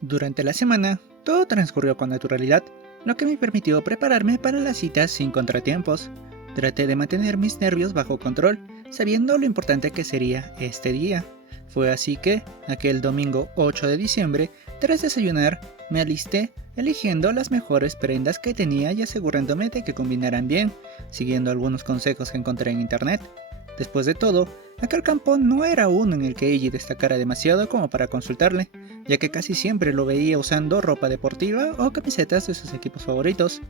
Durante la semana, todo transcurrió con naturalidad, lo que me permitió prepararme para la cita sin contratiempos. Traté de mantener mis nervios bajo control, sabiendo lo importante que sería este día. Fue así que, aquel domingo 8 de diciembre, tras desayunar, me alisté, eligiendo las mejores prendas que tenía y asegurándome de que combinaran bien, siguiendo algunos consejos que encontré en internet. Después de todo, aquel campo no era uno en el que Eiji destacara demasiado como para consultarle, ya que casi siempre lo veía usando ropa deportiva o camisetas de sus equipos favoritos.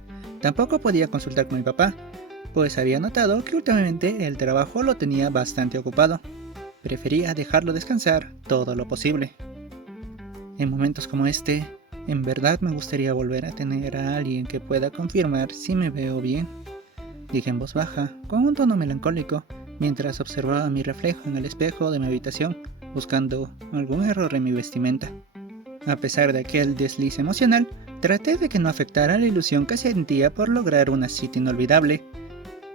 Tampoco podía consultar con mi papá, pues había notado que últimamente el trabajo lo tenía bastante ocupado. Prefería dejarlo descansar todo lo posible. En momentos como este, en verdad me gustaría volver a tener a alguien que pueda confirmar si me veo bien, dije en voz baja, con un tono melancólico, mientras observaba mi reflejo en el espejo de mi habitación, buscando algún error en mi vestimenta. A pesar de aquel desliz emocional, traté de que no afectara la ilusión que sentía por lograr una cita inolvidable.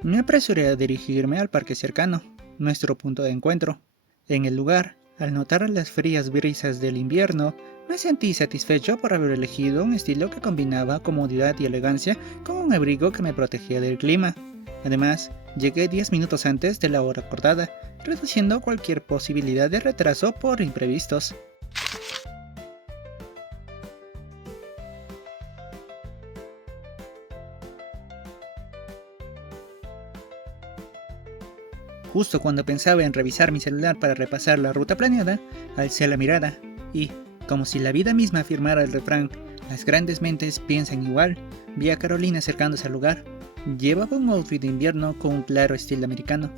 Me apresuré a dirigirme al parque cercano, nuestro punto de encuentro. En el lugar, al notar las frías brisas del invierno, me sentí satisfecho por haber elegido un estilo que combinaba comodidad y elegancia con un abrigo que me protegía del clima. Además, llegué 10 minutos antes de la hora acordada, reduciendo cualquier posibilidad de retraso por imprevistos. Justo cuando pensaba en revisar mi celular para repasar la ruta planeada, alcé la mirada y, como si la vida misma afirmara el refrán, las grandes mentes piensan igual, vi a Carolina acercándose al lugar. Llevaba un outfit de invierno con un claro estilo americano,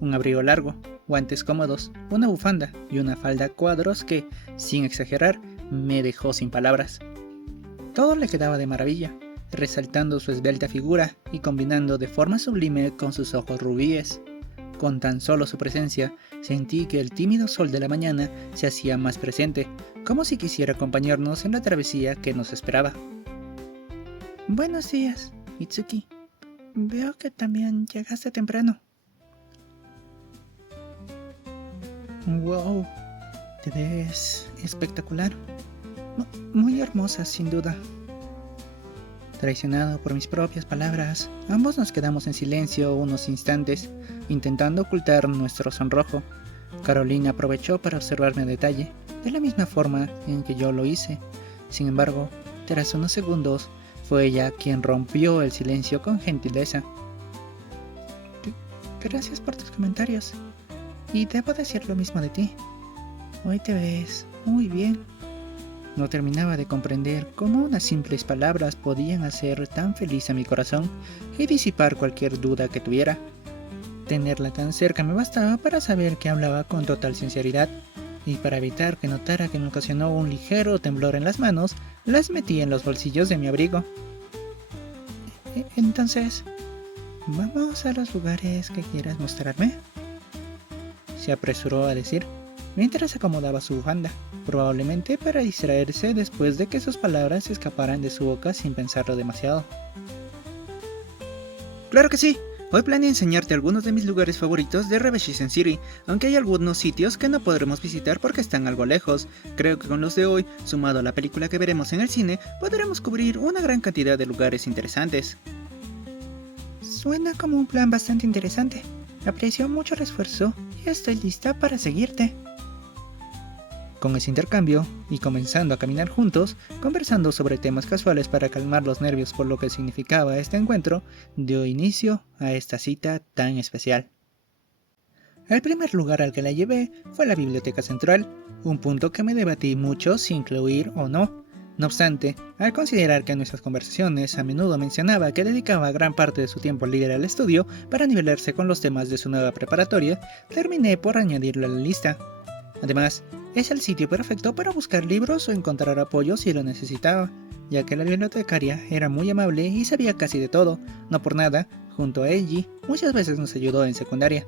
un abrigo largo, guantes cómodos, una bufanda y una falda a cuadros que, sin exagerar, me dejó sin palabras. Todo le quedaba de maravilla, resaltando su esbelta figura y combinando de forma sublime con sus ojos rubíes. Con tan solo su presencia, sentí que el tímido sol de la mañana se hacía más presente, como si quisiera acompañarnos en la travesía que nos esperaba. Buenos días, Mitsuki. Veo que también llegaste temprano. Wow, te ves espectacular. Muy hermosa, sin duda. Traicionado por mis propias palabras, ambos nos quedamos en silencio unos instantes, intentando ocultar nuestro sonrojo. Carolina aprovechó para observarme a detalle, de la misma forma en que yo lo hice. Sin embargo, tras unos segundos, fue ella quien rompió el silencio con gentileza. Gracias por tus comentarios. Y debo decir lo mismo de ti. Hoy te ves muy bien. No terminaba de comprender cómo unas simples palabras podían hacer tan feliz a mi corazón y disipar cualquier duda que tuviera. Tenerla tan cerca me bastaba para saber que hablaba con total sinceridad, y para evitar que notara que me ocasionó un ligero temblor en las manos, las metí en los bolsillos de mi abrigo. Entonces, ¿vamos a los lugares que quieras mostrarme?, se apresuró a decir, mientras acomodaba su bufanda, probablemente para distraerse después de que sus palabras se escaparan de su boca sin pensarlo demasiado. ¡Claro que sí! Hoy planeo enseñarte algunos de mis lugares favoritos de Reveshisen City, aunque hay algunos sitios que no podremos visitar porque están algo lejos. Creo que con los de hoy, sumado a la película que veremos en el cine, podremos cubrir una gran cantidad de lugares interesantes. Suena como un plan bastante interesante. Aprecio mucho el esfuerzo y estoy lista para seguirte. Con ese intercambio, y comenzando a caminar juntos, conversando sobre temas casuales para calmar los nervios por lo que significaba este encuentro, dio inicio a esta cita tan especial. El primer lugar al que la llevé fue la Biblioteca Central, un punto que me debatí mucho si incluir o no. No obstante, al considerar que en nuestras conversaciones a menudo mencionaba que dedicaba gran parte de su tiempo libre al estudio para nivelarse con los temas de su nueva preparatoria, terminé por añadirlo a la lista. Además, es el sitio perfecto para buscar libros o encontrar apoyo si lo necesitaba, ya que la bibliotecaria era muy amable y sabía casi de todo. No por nada, junto a Eiji, muchas veces nos ayudó en secundaria.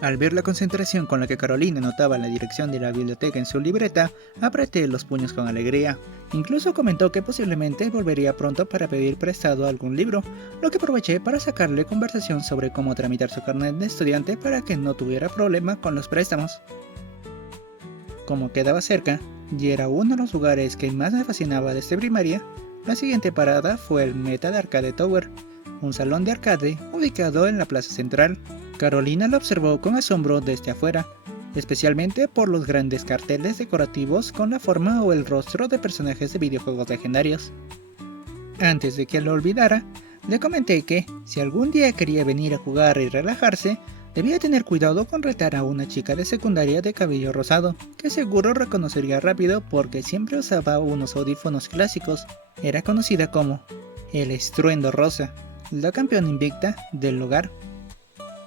Al ver la concentración con la que Carolina anotaba la dirección de la biblioteca en su libreta, apreté los puños con alegría. Incluso comentó que posiblemente volvería pronto para pedir prestado algún libro, lo que aproveché para sacarle conversación sobre cómo tramitar su carnet de estudiante para que no tuviera problema con los préstamos. Como quedaba cerca, y era uno de los lugares que más me fascinaba desde primaria, la siguiente parada fue el Metal Arcade Tower, un salón de arcade ubicado en la plaza central. Carolina lo observó con asombro desde afuera, especialmente por los grandes carteles decorativos con la forma o el rostro de personajes de videojuegos legendarios. Antes de que lo olvidara, le comenté que, si algún día quería venir a jugar y relajarse, debía tener cuidado con retar a una chica de secundaria de cabello rosado, que seguro reconocería rápido porque siempre usaba unos audífonos clásicos. Era conocida como el Estruendo Rosa, la campeona invicta del lugar.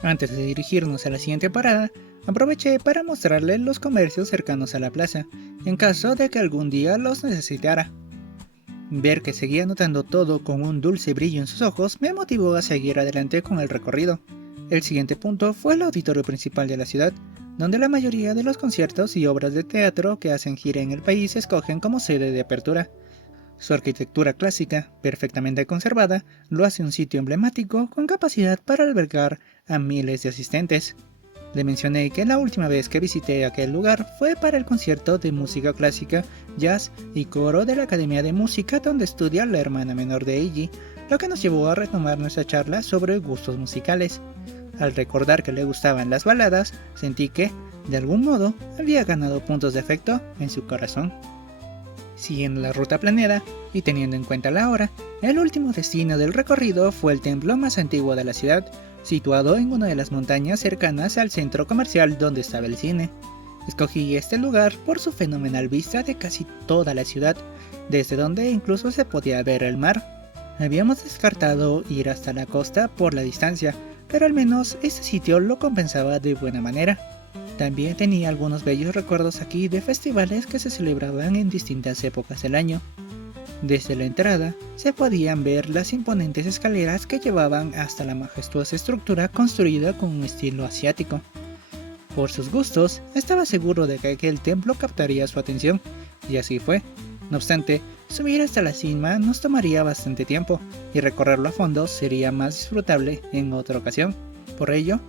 Antes de dirigirnos a la siguiente parada, aproveché para mostrarle los comercios cercanos a la plaza, en caso de que algún día los necesitara. Ver que seguía notando todo con un dulce brillo en sus ojos me motivó a seguir adelante con el recorrido. El siguiente punto fue el auditorio principal de la ciudad, donde la mayoría de los conciertos y obras de teatro que hacen gira en el país se escogen como sede de apertura. Su arquitectura clásica, perfectamente conservada, lo hace un sitio emblemático con capacidad para albergar a miles de asistentes. Le mencioné que la última vez que visité aquel lugar fue para el concierto de música clásica, jazz y coro de la Academia de Música donde estudia la hermana menor de Eiji, lo que nos llevó a retomar nuestra charla sobre gustos musicales. Al recordar que le gustaban las baladas, sentí que, de algún modo, había ganado puntos de afecto en su corazón. Siguiendo la ruta planeada y teniendo en cuenta la hora, el último destino del recorrido fue el templo más antiguo de la ciudad, situado en una de las montañas cercanas al centro comercial donde estaba el cine. Escogí este lugar por su fenomenal vista de casi toda la ciudad, desde donde incluso se podía ver el mar. Habíamos descartado ir hasta la costa por la distancia, pero al menos este sitio lo compensaba de buena manera. También tenía algunos bellos recuerdos aquí de festivales que se celebraban en distintas épocas del año. Desde la entrada se podían ver las imponentes escaleras que llevaban hasta la majestuosa estructura construida con un estilo asiático. Por sus gustos, estaba seguro de que aquel templo captaría su atención, y así fue. No obstante, subir hasta la cima nos tomaría bastante tiempo, y recorrerlo a fondo sería más disfrutable en otra ocasión. Por ello,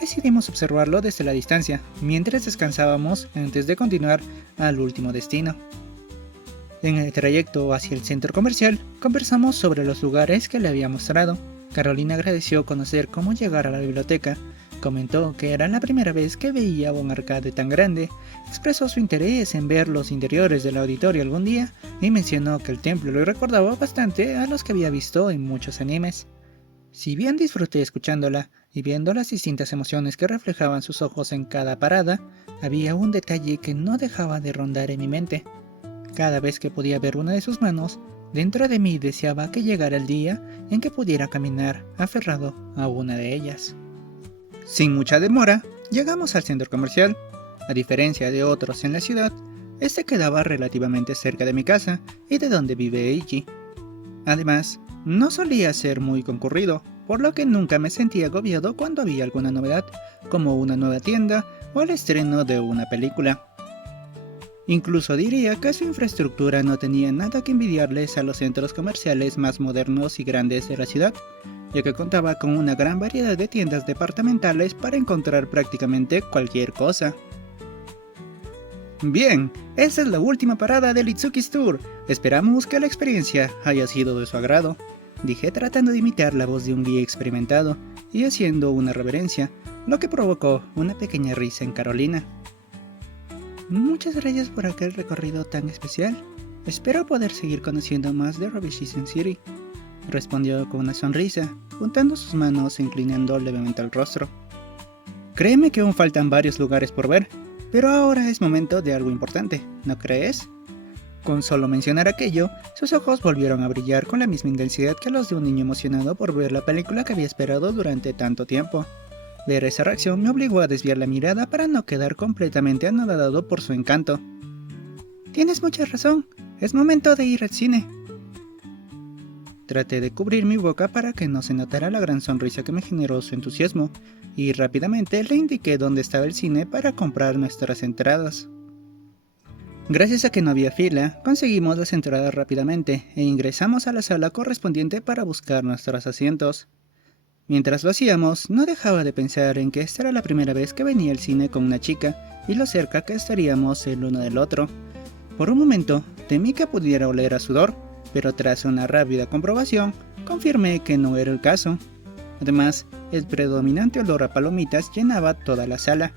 decidimos observarlo desde la distancia, mientras descansábamos antes de continuar al último destino. En el trayecto hacia el centro comercial, conversamos sobre los lugares que le había mostrado. Carolina agradeció conocer cómo llegar a la biblioteca, comentó que era la primera vez que veía un arcade tan grande, expresó su interés en ver los interiores del auditorio algún día y mencionó que el templo le recordaba bastante a los que había visto en muchos animes. Si bien disfruté escuchándola y viendo las distintas emociones que reflejaban sus ojos en cada parada, había un detalle que no dejaba de rondar en mi mente. Cada vez que podía ver una de sus manos, dentro de mí deseaba que llegara el día en que pudiera caminar aferrado a una de ellas. Sin mucha demora, llegamos al centro comercial. A diferencia de otros en la ciudad, este quedaba relativamente cerca de mi casa y de donde vive Eiji. Además, no solía ser muy concurrido, por lo que nunca me sentía agobiado cuando había alguna novedad, como una nueva tienda o el estreno de una película. Incluso diría que su infraestructura no tenía nada que envidiarles a los centros comerciales más modernos y grandes de la ciudad, ya que contaba con una gran variedad de tiendas departamentales para encontrar prácticamente cualquier cosa. Bien, esta es la última parada del Itsuki's Tour. Esperamos que la experiencia haya sido de su agrado, dije tratando de imitar la voz de un guía experimentado y haciendo una reverencia, lo que provocó una pequeña risa en Carolina. Muchas gracias por aquel recorrido tan especial. Espero poder seguir conociendo más de Robishisen City, respondió con una sonrisa, juntando sus manos e inclinando levemente el rostro. Créeme que aún faltan varios lugares por ver, pero ahora es momento de algo importante, ¿no crees? Con solo mencionar aquello, sus ojos volvieron a brillar con la misma intensidad que los de un niño emocionado por ver la película que había esperado durante tanto tiempo. Ver esa reacción me obligó a desviar la mirada para no quedar completamente anodado por su encanto. Tienes mucha razón, es momento de ir al cine. Traté de cubrir mi boca para que no se notara la gran sonrisa que me generó su entusiasmo, y rápidamente le indiqué dónde estaba el cine para comprar nuestras entradas. Gracias a que no había fila, conseguimos las entradas rápidamente e ingresamos a la sala correspondiente para buscar nuestros asientos. Mientras lo hacíamos, no dejaba de pensar en que esta era la primera vez que venía al cine con una chica y lo cerca que estaríamos el uno del otro. Por un momento temí que pudiera oler a sudor, pero tras una rápida comprobación, confirmé que no era el caso. Además, el predominante olor a palomitas llenaba toda la sala.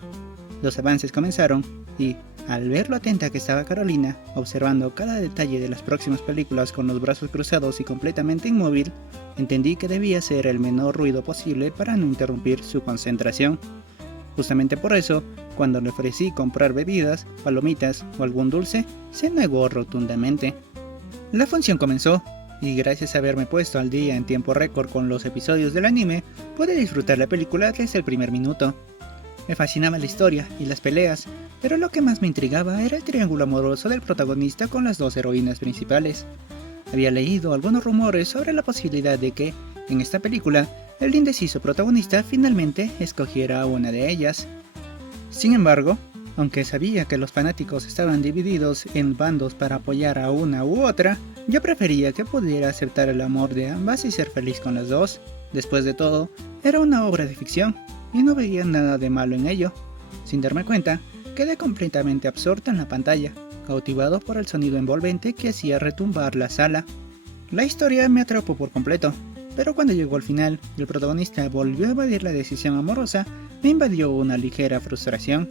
Los avances comenzaron y, al ver lo atenta que estaba Carolina, observando cada detalle de las próximas películas con los brazos cruzados y completamente inmóvil, entendí que debía hacer el menor ruido posible para no interrumpir su concentración. Justamente por eso, cuando le ofrecí comprar bebidas, palomitas o algún dulce, se negó rotundamente. La función comenzó, y gracias a haberme puesto al día en tiempo récord con los episodios del anime, pude disfrutar la película desde el primer minuto. Me fascinaba la historia y las peleas, pero lo que más me intrigaba era el triángulo amoroso del protagonista con las dos heroínas principales. Había leído algunos rumores sobre la posibilidad de que, en esta película, el indeciso protagonista finalmente escogiera a una de ellas. Sin embargo, aunque sabía que los fanáticos estaban divididos en bandos para apoyar a una u otra, yo prefería que pudiera aceptar el amor de ambas y ser feliz con las dos. Después de todo, era una obra de ficción, y no veía nada de malo en ello. Sin darme cuenta, quedé completamente absorto en la pantalla, cautivado por el sonido envolvente que hacía retumbar la sala. La historia me atrapó por completo, pero cuando llegó al final y el protagonista volvió a evadir la decisión amorosa, me invadió una ligera frustración.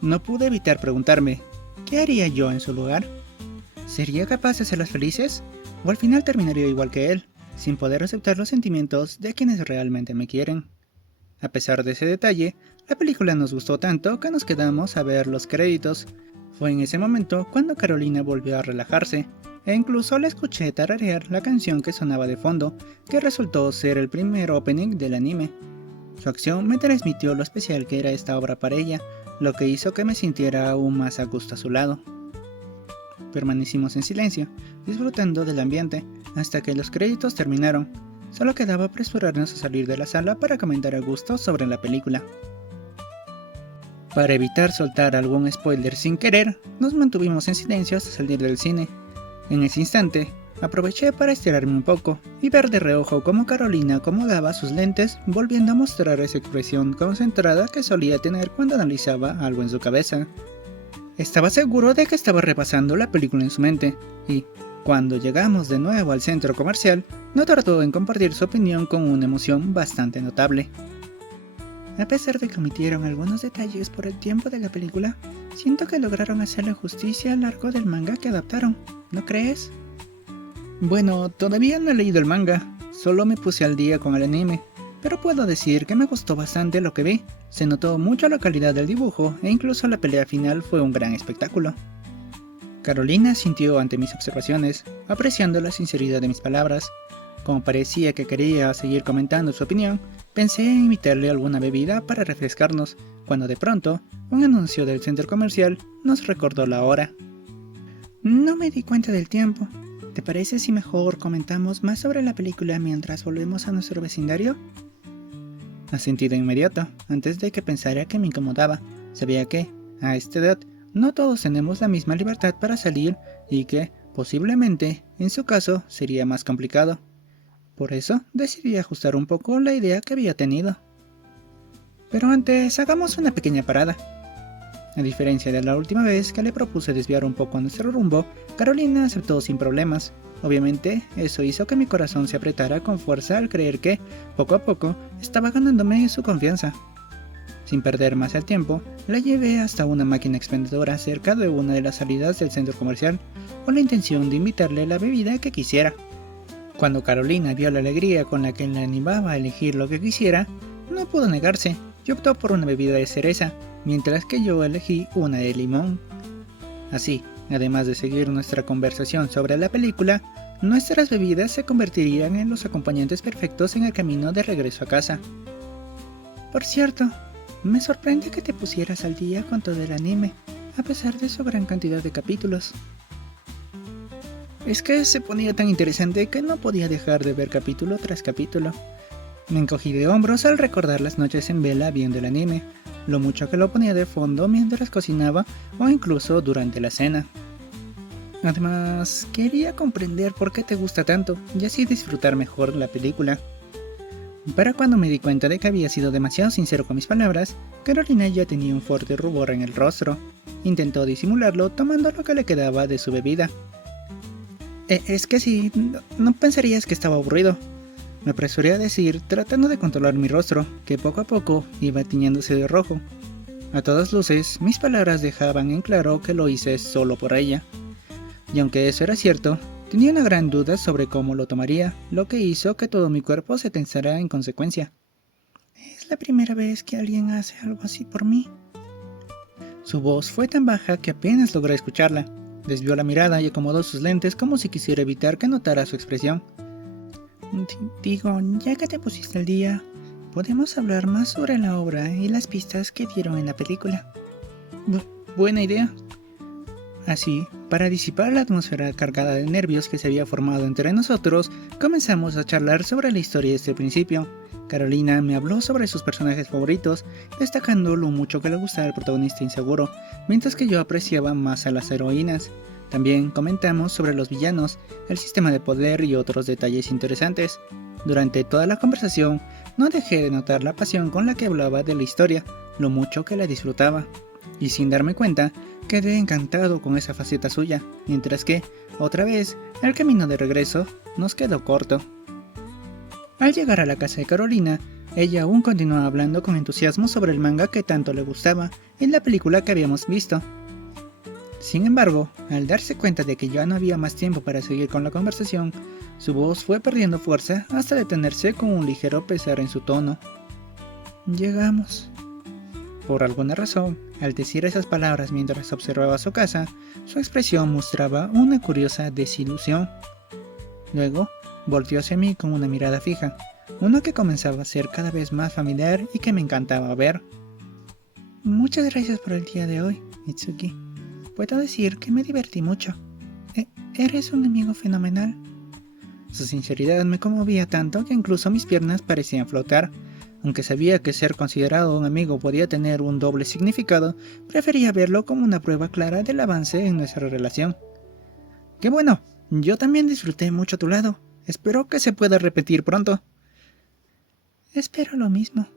No pude evitar preguntarme, ¿qué haría yo en su lugar? ¿Sería capaz de hacerlas felices? ¿O al final terminaría igual que él, sin poder aceptar los sentimientos de quienes realmente me quieren? A pesar de ese detalle, la película nos gustó tanto que nos quedamos a ver los créditos. Fue en ese momento cuando Carolina volvió a relajarse, e incluso la escuché tararear la canción que sonaba de fondo, que resultó ser el primer opening del anime. Su acción me transmitió lo especial que era esta obra para ella, lo que hizo que me sintiera aún más a gusto a su lado. Permanecimos en silencio, disfrutando del ambiente, hasta que los créditos terminaron. Solo quedaba apresurarnos a salir de la sala para comentar a gusto sobre la película. Para evitar soltar algún spoiler sin querer, nos mantuvimos en silencio hasta salir del cine. En ese instante, aproveché para estirarme un poco y ver de reojo cómo Carolina acomodaba sus lentes, volviendo a mostrar esa expresión concentrada que solía tener cuando analizaba algo en su cabeza. Estaba seguro de que estaba repasando la película en su mente, y, cuando llegamos de nuevo al centro comercial, no tardó en compartir su opinión con una emoción bastante notable. A pesar de que omitieron algunos detalles por el tiempo de la película, siento que lograron hacerle justicia al arco del manga que adaptaron, ¿no crees? Bueno, todavía no he leído el manga, solo me puse al día con el anime, pero puedo decir que me gustó bastante lo que vi. Se notó mucho la calidad del dibujo e incluso la pelea final fue un gran espectáculo. Carolina sintió ante mis observaciones, apreciando la sinceridad de mis palabras. Como parecía que quería seguir comentando su opinión, pensé en invitarle alguna bebida para refrescarnos, cuando de pronto, un anuncio del centro comercial nos recordó la hora. No me di cuenta del tiempo. ¿Te parece si mejor comentamos más sobre la película mientras volvemos a nuestro vecindario? Asentí de inmediato, antes de que pensara que me incomodaba. Sabía que, a esta edad, no todos tenemos la misma libertad para salir y que, posiblemente, en su caso, sería más complicado. Por eso, decidí ajustar un poco la idea que había tenido. Pero antes, hagamos una pequeña parada. A diferencia de la última vez que le propuse desviar un poco nuestro rumbo, Carolina aceptó sin problemas. Obviamente, eso hizo que mi corazón se apretara con fuerza al creer que, poco a poco, estaba ganándome su confianza. Sin perder más el tiempo, la llevé hasta una máquina expendedora cerca de una de las salidas del centro comercial, con la intención de invitarle la bebida que quisiera. Cuando Carolina vio la alegría con la que le animaba a elegir lo que quisiera, no pudo negarse y optó por una bebida de cereza, mientras que yo elegí una de limón. Así, además de seguir nuestra conversación sobre la película, nuestras bebidas se convertirían en los acompañantes perfectos en el camino de regreso a casa. Por cierto, me sorprende que te pusieras al día con todo el anime, a pesar de su gran cantidad de capítulos. Es que se ponía tan interesante que no podía dejar de ver capítulo tras capítulo. Me encogí de hombros al recordar las noches en vela viendo el anime, lo mucho que lo ponía de fondo mientras cocinaba o incluso durante la cena. Además, quería comprender por qué te gusta tanto y así disfrutar mejor la película. Para cuando me di cuenta de que había sido demasiado sincero con mis palabras, Carolina ya tenía un fuerte rubor en el rostro, intentó disimularlo tomando lo que le quedaba de su bebida. Es que sí, no pensarías que estaba aburrido. Me apresuré a decir, tratando de controlar mi rostro, que poco a poco iba tiñéndose de rojo. A todas luces, mis palabras dejaban en claro que lo hice solo por ella. Y aunque eso era cierto, tenía una gran duda sobre cómo lo tomaría, lo que hizo que todo mi cuerpo se tensara en consecuencia. ¿Es la primera vez que alguien hace algo así por mí? Su voz fue tan baja que apenas logré escucharla. Desvió la mirada y acomodó sus lentes como si quisiera evitar que notara su expresión. Digo, ya que te pusiste al día, podemos hablar más sobre la obra y las pistas que dieron en la película. Buena idea. Así, para disipar la atmósfera cargada de nervios que se había formado entre nosotros, comenzamos a charlar sobre la historia desde el principio. Carolina me habló sobre sus personajes favoritos, destacando lo mucho que le gustaba el protagonista inseguro, mientras que yo apreciaba más a las heroínas. También comentamos sobre los villanos, el sistema de poder y otros detalles interesantes. Durante toda la conversación, no dejé de notar la pasión con la que hablaba de la historia, lo mucho que la disfrutaba. Y sin darme cuenta, quedé encantado con esa faceta suya, mientras que, otra vez, el camino de regreso nos quedó corto. Al llegar a la casa de Carolina, ella aún continuaba hablando con entusiasmo sobre el manga que tanto le gustaba y la película que habíamos visto. Sin embargo, al darse cuenta de que ya no había más tiempo para seguir con la conversación, su voz fue perdiendo fuerza hasta detenerse con un ligero pesar en su tono. Llegamos. Por alguna razón, al decir esas palabras mientras observaba su casa, su expresión mostraba una curiosa desilusión. Luego, volteó hacia mí con una mirada fija, una que comenzaba a ser cada vez más familiar y que me encantaba ver. Muchas gracias por el día de hoy, Mitsuki. Puedo decir que me divertí mucho. Eres un amigo fenomenal. Su sinceridad me conmovía tanto que incluso mis piernas parecían flotar. Aunque sabía que ser considerado un amigo podía tener un doble significado, prefería verlo como una prueba clara del avance en nuestra relación. ¡Qué bueno! Yo también disfruté mucho a tu lado. Espero que se pueda repetir pronto. Espero lo mismo.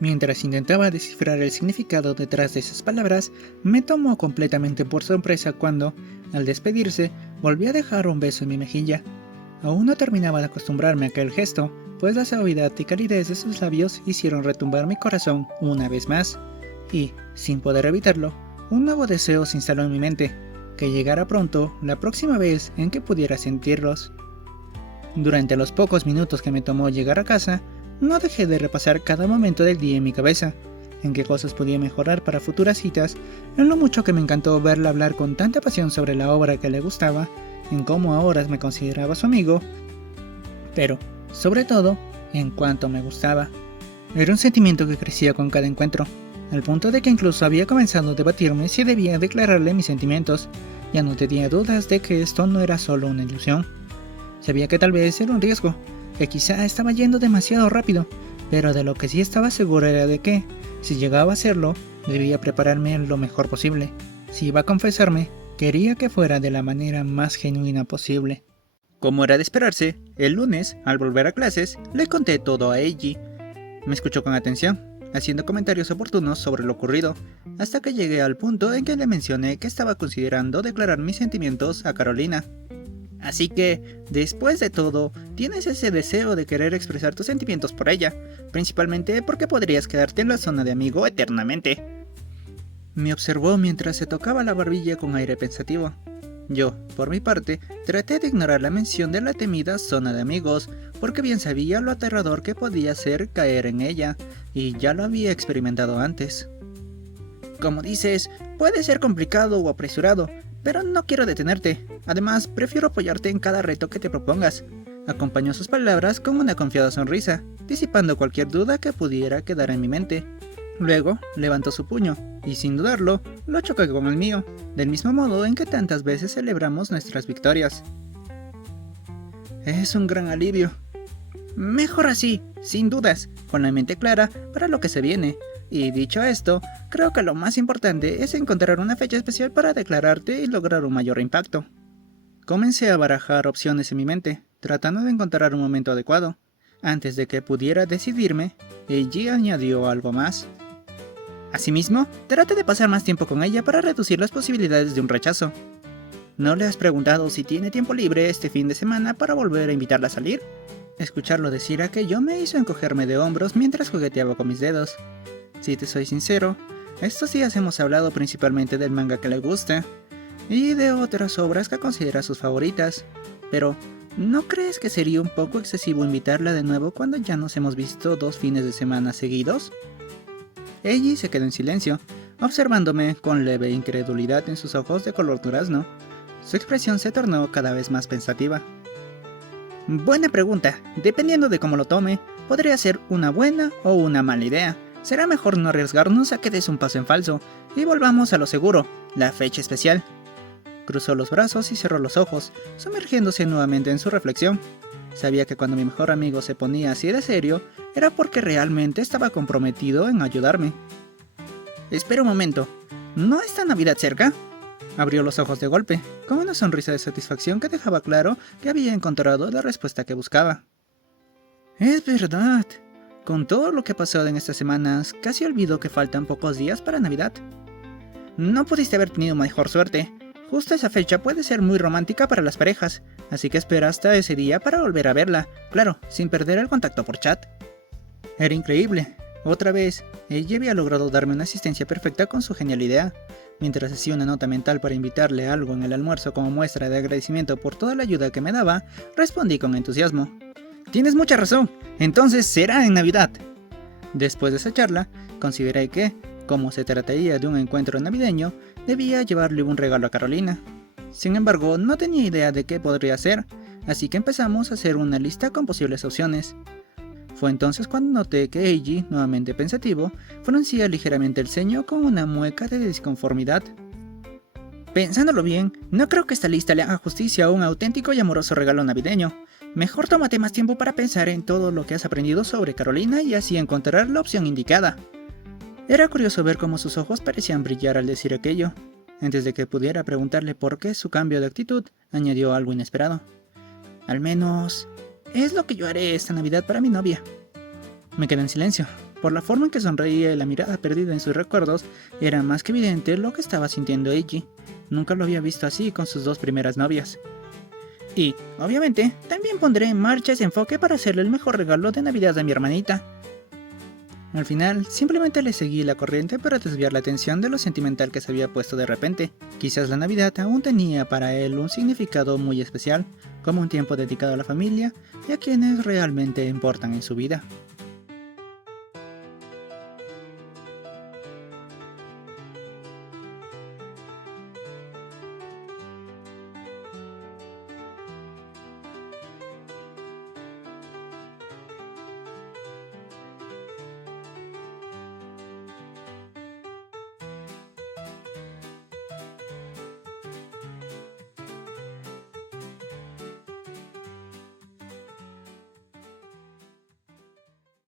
Mientras intentaba descifrar el significado detrás de esas palabras, me tomó completamente por sorpresa cuando, al despedirse, volvió a dejar un beso en mi mejilla. Aún no terminaba de acostumbrarme a aquel gesto, pues la suavidad y calidez de sus labios hicieron retumbar mi corazón una vez más. Y, sin poder evitarlo, un nuevo deseo se instaló en mi mente, que llegara pronto la próxima vez en que pudiera sentirlos. Durante los pocos minutos que me tomó llegar a casa, no dejé de repasar cada momento del día en mi cabeza, en qué cosas podía mejorar para futuras citas, en lo mucho que me encantó verla hablar con tanta pasión sobre la obra que le gustaba, en cómo ahora me consideraba su amigo, pero, sobre todo, en cuánto me gustaba. Era un sentimiento que crecía con cada encuentro, al punto de que incluso había comenzado a debatirme si debía declararle mis sentimientos. Ya no tenía dudas de que esto no era solo una ilusión. Sabía que tal vez era un riesgo, que quizá estaba yendo demasiado rápido, pero de lo que sí estaba seguro era de que, si llegaba a hacerlo, debía prepararme lo mejor posible. Si iba a confesarme, quería que fuera de la manera más genuina posible. Como era de esperarse, el lunes, al volver a clases, le conté todo a Eiji. Me escuchó con atención, haciendo comentarios oportunos sobre lo ocurrido, hasta que llegué al punto en que le mencioné que estaba considerando declarar mis sentimientos a Carolina. Así que, después de todo, tienes ese deseo de querer expresar tus sentimientos por ella, principalmente porque podrías quedarte en la zona de amigo eternamente. Me observó mientras se tocaba la barbilla con aire pensativo. Yo, por mi parte, traté de ignorar la mención de la temida zona de amigos, porque bien sabía lo aterrador que podía ser caer en ella, y ya lo había experimentado antes. Como dices, puede ser complicado o apresurado, pero no quiero detenerte. Además, prefiero apoyarte en cada reto que te propongas. Acompañó sus palabras con una confiada sonrisa, disipando cualquier duda que pudiera quedar en mi mente. Luego, levantó su puño, y sin dudarlo, lo chocó con el mío, del mismo modo en que tantas veces celebramos nuestras victorias. Es un gran alivio. Mejor así, sin dudas, con la mente clara para lo que se viene. Y dicho esto, creo que lo más importante es encontrar una fecha especial para declararte y lograr un mayor impacto. Comencé a barajar opciones en mi mente, tratando de encontrar un momento adecuado. Antes de que pudiera decidirme, Eiji añadió algo más. Asimismo, trate de pasar más tiempo con ella para reducir las posibilidades de un rechazo. ¿No le has preguntado si tiene tiempo libre este fin de semana para volver a invitarla a salir? Escucharlo decir aquello me hizo encogerme de hombros mientras jugueteaba con mis dedos. Si te soy sincero, estos días hemos hablado principalmente del manga que le gusta y de otras obras que considera sus favoritas, pero ¿no crees que sería un poco excesivo invitarla de nuevo cuando ya nos hemos visto 2 fines de semana seguidos? Eiji se quedó en silencio, observándome con leve incredulidad en sus ojos de color durazno. Su expresión se tornó cada vez más pensativa. Buena pregunta. Dependiendo de cómo lo tome, podría ser una buena o una mala idea. Será mejor no arriesgarnos a que des un paso en falso y volvamos a lo seguro, la fecha especial. Cruzó los brazos y cerró los ojos, sumergiéndose nuevamente en su reflexión. Sabía que cuando mi mejor amigo se ponía así de serio, era porque realmente estaba comprometido en ayudarme. Espera un momento, ¿no está Navidad cerca? Abrió los ojos de golpe, con una sonrisa de satisfacción que dejaba claro que había encontrado la respuesta que buscaba. Es verdad. Con todo lo que ha pasado en estas semanas, casi olvido que faltan pocos días para Navidad. No pudiste haber tenido mejor suerte. Justo esa fecha puede ser muy romántica para las parejas, así que espera hasta ese día para volver a verla, claro, sin perder el contacto por chat. Era increíble. Otra vez, ella había logrado darme una asistencia perfecta con su genial idea. Mientras hacía una nota mental para invitarle a algo en el almuerzo como muestra de agradecimiento por toda la ayuda que me daba, respondí con entusiasmo. Tienes mucha razón, entonces será en Navidad. Después de esa charla, consideré que, como se trataría de un encuentro navideño, debía llevarle un regalo a Carolina. Sin embargo, no tenía idea de qué podría hacer, así que empezamos a hacer una lista con posibles opciones. Fue entonces cuando noté que Eiji, nuevamente pensativo, fruncía ligeramente el ceño con una mueca de disconformidad. Pensándolo bien, no creo que esta lista le haga justicia a un auténtico y amoroso regalo navideño. Mejor tómate más tiempo para pensar en todo lo que has aprendido sobre Carolina y así encontrar la opción indicada. Era curioso ver cómo sus ojos parecían brillar al decir aquello. Antes de que pudiera preguntarle por qué su cambio de actitud, añadió algo inesperado. Al menos es lo que yo haré esta Navidad para mi novia. Me quedé en silencio. Por la forma en que sonreía y la mirada perdida en sus recuerdos, era más que evidente lo que estaba sintiendo Eiji. Nunca lo había visto así con sus 2 primeras novias. Y, obviamente, también pondré en marcha ese enfoque para hacerle el mejor regalo de Navidad a mi hermanita. Al final, simplemente le seguí la corriente para desviar la atención de lo sentimental que se había puesto de repente. Quizás la Navidad aún tenía para él un significado muy especial, como un tiempo dedicado a la familia y a quienes realmente importan en su vida.